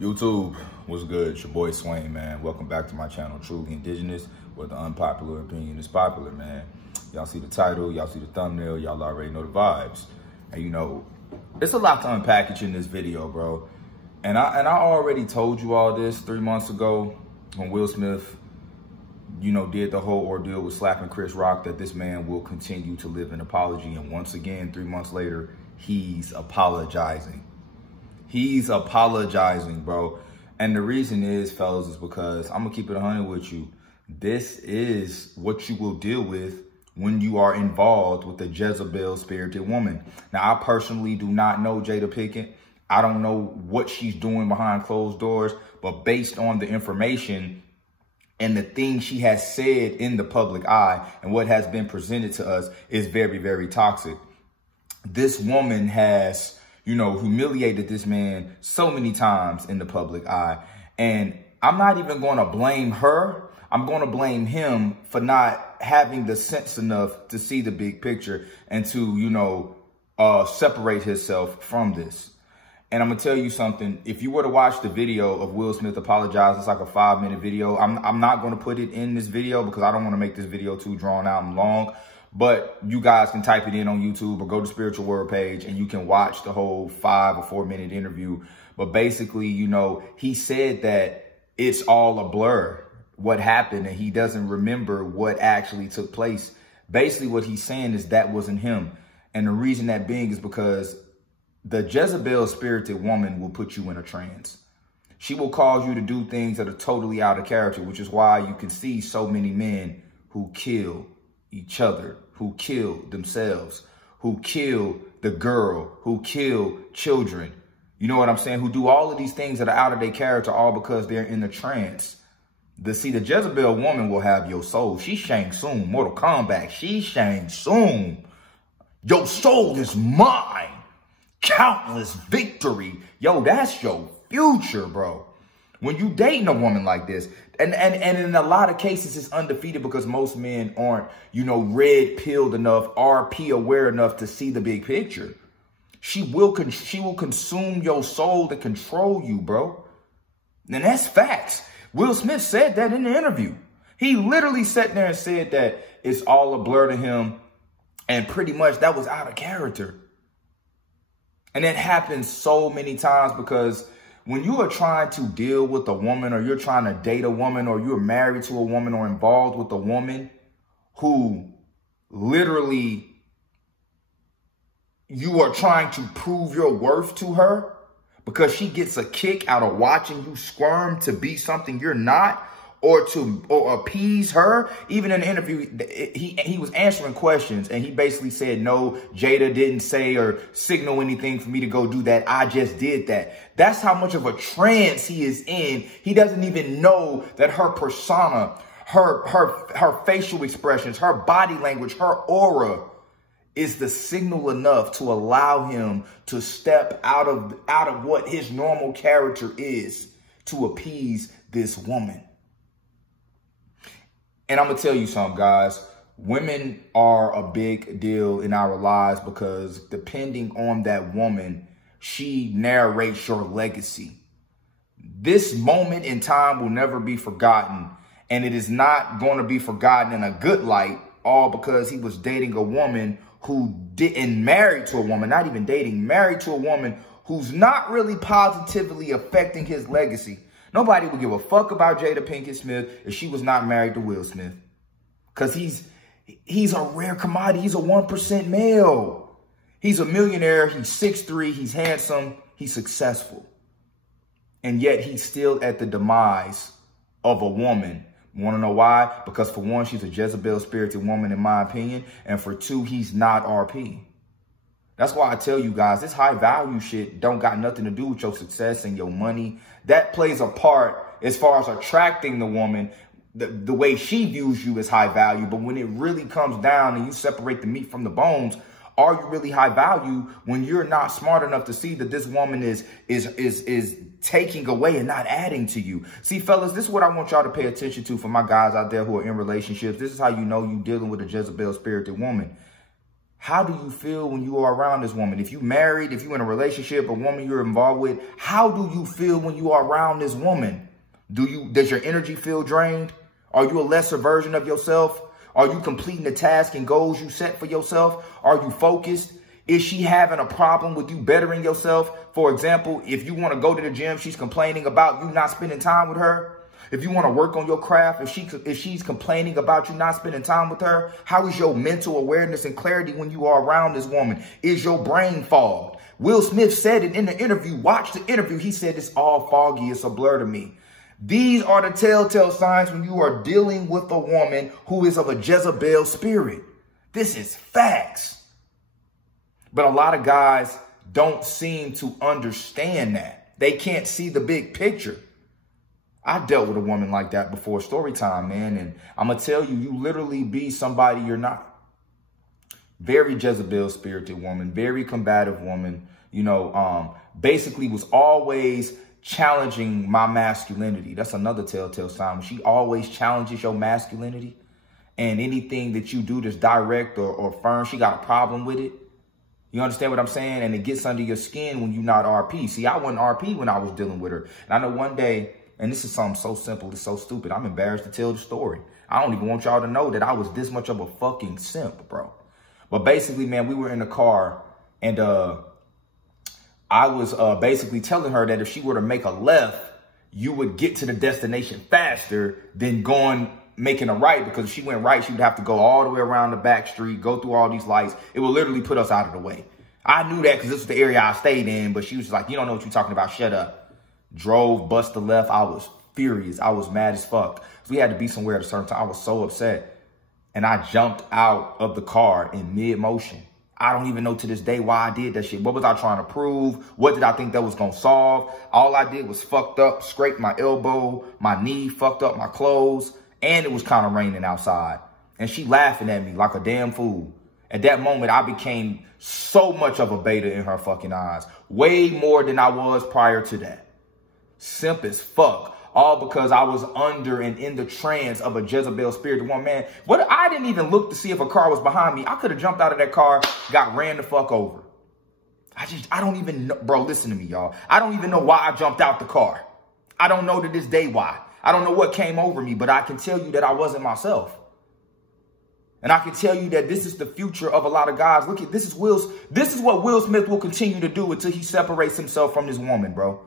YouTube, what's good? It's your boy Swain, man. Welcome back to my channel, Truly Indigenous, where the unpopular opinion is popular, man. Y'all see the title, y'all see the thumbnail, y'all already know the vibes. And you know, it's a lot to unpackage in this video, bro. And I already told you all this 3 months ago when Will Smith, you know, did the whole ordeal with slapping Chris Rock, that this man will continue to live an apology. And once again, 3 months later, he's apologizing. He's apologizing, bro. And the reason is, fellas, is because I'm going to keep it 100 with you. This is what you will deal with when you are involved with a Jezebel-spirited woman. Now, I personally do not know Jada Pinkett. I don't know what she's doing behind closed doors. But based on the information and the things she has said in the public eye and what has been presented to us is very, very toxic. This woman has, you know, humiliated this man so many times in the public eye. And I'm not even going to blame her. I'm going to blame him for not having the sense enough to see the big picture and to, you know, separate himself from this. And I'm going to tell you something. If you were to watch the video of Will Smith apologize, it's like a 5-minute video. I'm not going to put it in this video because I don't want to make this video too drawn out and long. But you guys can type it in on YouTube or go to Spiritual Word page and you can watch the whole 5 or 4 minute interview. But basically, you know, he said that it's all a blur, what happened, and he doesn't remember what actually took place. Basically, what he's saying is that wasn't him. And the reason that being is because the Jezebel-spirited woman will put you in a trance. She will cause you to do things that are totally out of character, which is why you can see so many men who kill each other, who kill themselves, who kill the girl, who kill children. You know what I'm saying? Who do all of these things that are out of their character, all because they're in a trance. The Jezebel woman will have your soul. She's Shang Tsung, Mortal Kombat. She's Shang Tsung. Your soul is mine. Countless victory. Yo, that's your future, bro. When you dating a woman like this, and in a lot of cases, it's undefeated because most men aren't, you know, red-pilled enough, RP aware enough to see the big picture. She will consume your soul to control you, bro. And that's facts. Will Smith said that in the interview. He literally sat there and said that it's all a blur to him. And pretty much that was out of character. And it happens so many times because when you are trying to deal with a woman, or you're trying to date a woman, or you're married to a woman, or involved with a woman who literally you are trying to prove your worth to her because she gets a kick out of watching you squirm to be something you're not, or appease her. Even in the interview, he was answering questions and he basically said, no, Jada didn't say or signal anything for me to go do that. I just did that. That's how much of a trance he is in. He doesn't even know that her persona, her facial expressions, her body language, her aura is the signal enough to allow him to step out of what his normal character is to appease this woman. And I'm going to tell you something, guys. Women are a big deal in our lives because depending on that woman, she narrates your legacy. This moment in time will never be forgotten. And it is not going to be forgotten in a good light, all because he was dating a woman who didn't, married to a woman, not even dating, married to a woman who's not really positively affecting his legacy. Nobody would give a fuck about Jada Pinkett Smith if she was not married to Will Smith. Because he's a rare commodity. He's a 1% male. He's a millionaire. He's 6'3". He's handsome. He's successful. And yet he's still at the demise of a woman. Want to know why? Because for one, she's a Jezebel-spirited woman, in my opinion. And for two, he's not RP. That's why I tell you guys, this high value shit don't got nothing to do with your success and your money. That plays a part as far as attracting the woman, the way she views you as high value. But when it really comes down and you separate the meat from the bones, are you really high value when you're not smart enough to see that this woman is taking away and not adding to you? See, fellas, this is what I want y'all to pay attention to for my guys out there who are in relationships. This is how you know you're dealing with a Jezebel-spirited woman. How do you feel when you are around this woman? If you married, if you're in a relationship, a woman you're involved with, how do you feel when you are around this woman? Does your energy feel drained? Are you a lesser version of yourself? Are you completing the task and goals you set for yourself? Are you focused? Is she having a problem with you bettering yourself? For example, if you want to go to the gym, she's complaining about you not spending time with her. If you want to work on your craft, if she's complaining about you not spending time with her, how is your mental awareness and clarity when you are around this woman? Is your brain fogged? Will Smith said it in the interview. Watch the interview. He said, it's all foggy. It's a blur to me. These are the telltale signs when you are dealing with a woman who is of a Jezebel spirit. This is facts. But a lot of guys don't seem to understand that. They can't see the big picture. I dealt with a woman like that before story time, man. And I'm going to tell you, you literally be somebody you're not. Very Jezebel spirited woman, very combative woman, you know, basically was always challenging my masculinity. That's another telltale sign. She always challenges your masculinity, and anything that you do that's direct or firm, she got a problem with it. You understand what I'm saying? And it gets under your skin when you're not RP. See, I wasn't RP when I was dealing with her. And I know one day, and this is something so simple, it's so stupid, I'm embarrassed to tell the story. I don't even want y'all to know that I was this much of a fucking simp, bro. But basically, man, we were in the car, and I was basically telling her that if she were to make a left, you would get to the destination faster than making a right, because if she went right, she would have to go all the way around the back street, go through all these lights. It would literally put us out of the way. I knew that because this was the area I stayed in, but she was just like, you don't know what you're talking about. Shut up. Drove, bust the left. I was furious. I was mad as fuck. So we had to be somewhere at a certain time. I was so upset. And I jumped out of the car in mid-motion. I don't even know to this day why I did that shit. What was I trying to prove? What did I think that was going to solve? All I did was fucked up, scraped my elbow, my knee, fucked up my clothes. And it was kind of raining outside. And she laughing at me like a damn fool. At that moment, I became so much of a beta in her fucking eyes. Way more than I was prior to that. Simp as fuck. All because I was under and in the trance of a Jezebel spirit. One man, I didn't even look to see if a car was behind me. I could have jumped out of that car, got ran the fuck over. I don't even know. Bro, listen to me, y'all. I don't even know why I jumped out the car. I don't know to this day why. I don't know what came over me, but I can tell you that I wasn't myself. And I can tell you that this is the future of a lot of guys. Look at this is what Will Smith will continue to do until he separates himself from this woman, bro.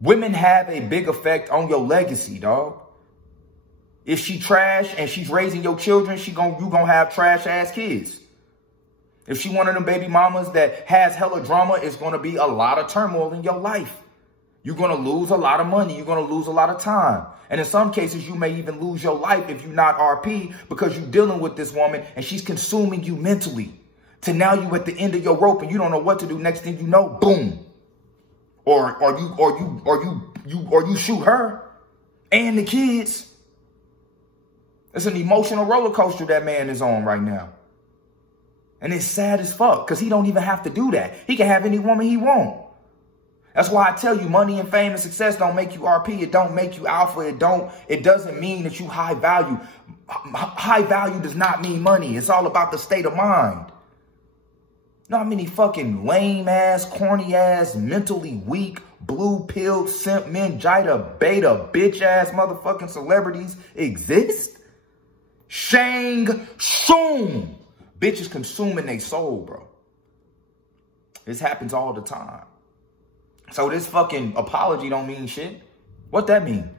Women have a big effect on your legacy, dog. If she trash and she's raising your children, you gonna have trash ass kids. If she one of them baby mamas that has hella drama, it's gonna be a lot of turmoil in your life. You're going to lose a lot of money. You're going to lose a lot of time. And in some cases, you may even lose your life if you're not RP, because you're dealing with this woman and she's consuming you mentally. To now you at the end of your rope and you don't know what to do. Next thing you know, boom. Or you shoot her and the kids. It's an emotional roller coaster that man is on right now. And it's sad as fuck because he don't even have to do that. He can have any woman he wants. That's why I tell you, money and fame and success don't make you RP. It don't make you alpha. It doesn't mean that you high value. High value does not mean money. It's all about the state of mind. You know how many fucking lame ass, corny ass, mentally weak, blue pilled, simp, mangita, beta, bitch ass motherfucking celebrities exist? Shang Tsung. Bitches consuming their soul, bro. This happens all the time. So this fucking apology don't mean shit. What that mean?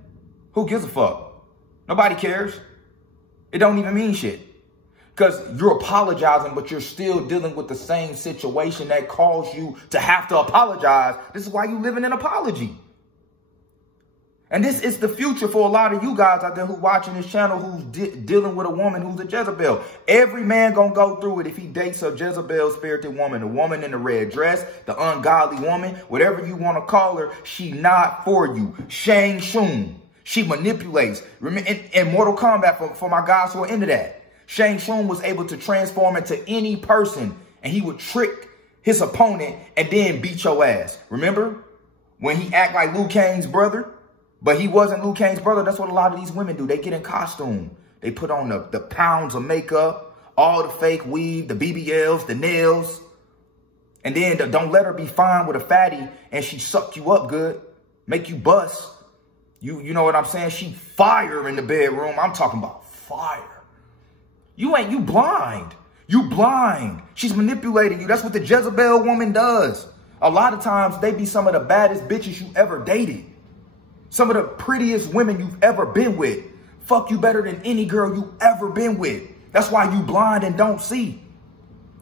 Who gives a fuck? Nobody cares. It don't even mean shit. Because you're apologizing, but you're still dealing with the same situation that caused you to have to apologize. This is why you live in an apology. And this is the future for a lot of you guys out there who watching this channel who's dealing with a woman who's a Jezebel. Every man gonna go through it if he dates a Jezebel spirited woman, the woman in the red dress, the ungodly woman, whatever you want to call her. She not for you. Shang Tsung. She manipulates. In Mortal Kombat, for my guys who are into that, Shang Tsung was able to transform into any person and he would trick his opponent and then beat your ass. Remember when he act like Liu Kang's brother? But he wasn't Liu Kang's brother. That's what a lot of these women do. They get in costume. They put on the pounds of makeup, all the fake weave, the BBLs, the nails. And then don't let her be fine with a fatty and she suck you up good, make you bust. You know what I'm saying? She fire in the bedroom. I'm talking about fire. You blind. You blind. She's manipulating you. That's what the Jezebel woman does. A lot of times they be some of the baddest bitches you ever dated. Some of the prettiest women you've ever been with. Fuck you better than any girl you ever been with. That's why you blind and don't see.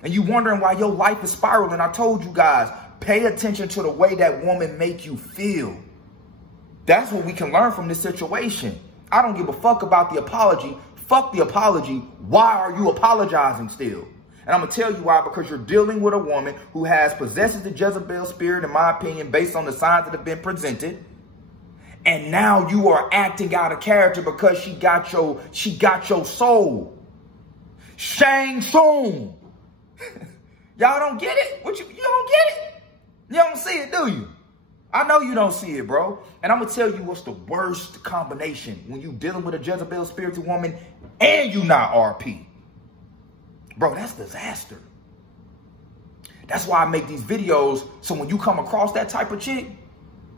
And you wondering why your life is spiraling. I told you guys, pay attention to the way that woman make you feel. That's what we can learn from this situation. I don't give a fuck about the apology. Fuck the apology. Why are you apologizing still? And I'm going to tell you why. Because you're dealing with a woman who possesses the Jezebel spirit, in my opinion, based on the signs that have been presented. And now you are acting out of character because she got your soul. Shang Tsung. Y'all don't get it? You don't get it? You don't see it, do you? I know you don't see it, bro. And I'm going to tell you what's the worst combination when you dealing with a Jezebel spiritual woman and you not RP. Bro, that's disaster. That's why I make these videos. So when you come across that type of chick,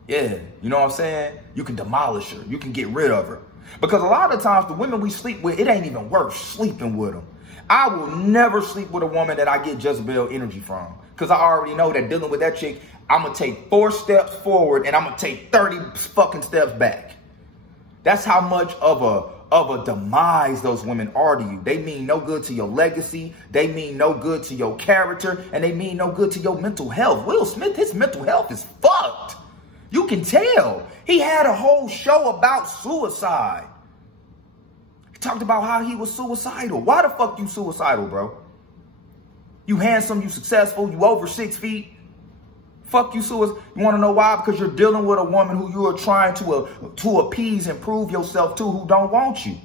yeah, you know what I'm saying? You can demolish her. You can get rid of her. Because a lot of times the women we sleep with, it ain't even worth sleeping with them. I will never sleep with a woman that I get Jezebel energy from. Because I already know that dealing with that chick, I'm going to take 4 steps forward and I'm going to take 30 fucking steps back. That's how much of a demise those women are to you. They mean no good to your legacy. They mean no good to your character. And they mean no good to your mental health. Will Smith, his mental health is fucked. You can tell. He had a whole show about suicide. He talked about how he was suicidal. Why the fuck you suicidal, bro? You handsome, you successful, you over 6 feet. Fuck you, suicide. You want to know why? Because you're dealing with a woman who you are trying to appease and prove yourself to, who don't want you.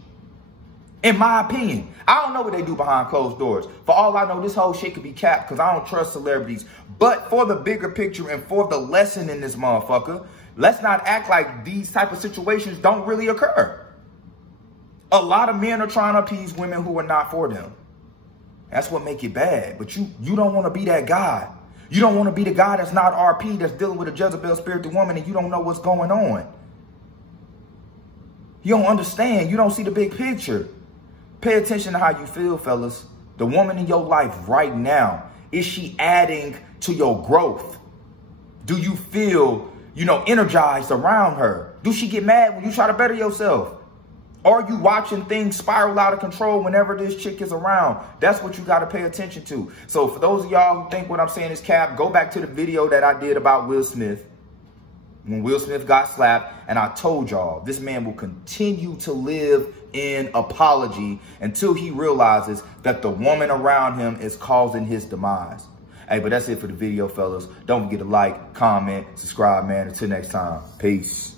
In my opinion. I don't know what they do behind closed doors. For all I know, this whole shit could be capped because I don't trust celebrities. But for the bigger picture and for the lesson in this motherfucker, let's not act like these type of situations don't really occur. A lot of men are trying to appease women who are not for them. That's what make it bad. But you don't want to be that guy. You don't want to be the guy that's not RP, that's dealing with a Jezebel spirited woman and you don't know what's going on. You don't understand. You don't see the big picture. Pay attention to how you feel, fellas. The woman in your life right now, is she adding to your growth? Do you feel, energized around her? Do she get mad when you try to better yourself? Are you watching things spiral out of control whenever this chick is around? That's what you got to pay attention to. So for those of y'all who think what I'm saying is cap, go back to the video that I did about Will Smith. When Will Smith got slapped, and I told y'all, this man will continue to live in apology until he realizes that the woman around him is causing his demise. Hey, but that's it for the video, fellas. Don't forget to like, comment, subscribe, man. Until next time, peace.